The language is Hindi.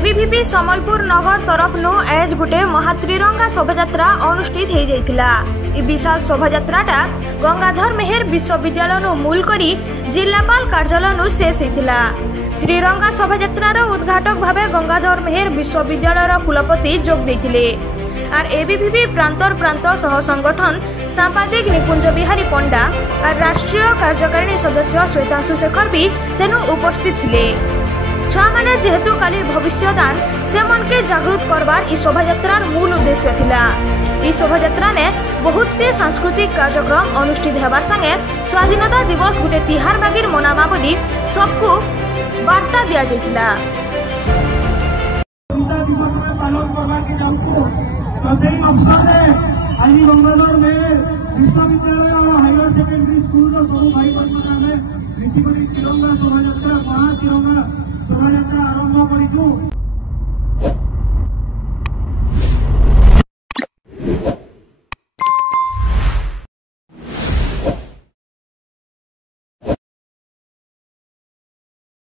एबीवीपी सम्बलपुर नगर तरफ नु एज गुटे महात्रिरंगा शोभायात्रा अनुष्ठित हो जाइथिला। ई विशाल शोभायात्राटा गंगाधर मेहर विश्वविद्यालय नु मूल करी जिलापाल कार्यालय नु शेष होइथिला। त्रिरंगा शोभायात्रार उद्घाटक भावे गंगाधर मेहर विश्वविद्यालय कुलपति जोग देथिले। आर एबीवीपी प्रांतर प्रांत सह संगठन सांपादिक निकुंज बिहारी पंडा और राष्ट्रीय कार्यकारिणी सदस्य श्वेतांशु शेखर भी सेनु उपस्थित थिले। छुआ माने जेहेतु काली भविष्यदान से मन के जागृत करवार ई शोभायात्रार मूल उद्देश्य थिला। ई शोभायात्रा ने बहुत टे सांस्कृतिक कार्यक्रम अनुष्ठित हेबार संगे स्वाधीनता दिवस गुटे तिहार बागीर मनामा बोली सबको वार्ता दिया जाइथिला। आज गंगाधर मेहर विश्वविद्यालय और हायर सेकेंडरी स्कूल सब भाई बंधु मिशिक तिरंगा शोभायात्रा महातिरंगा शोभायात्रा आरंभ करूँ।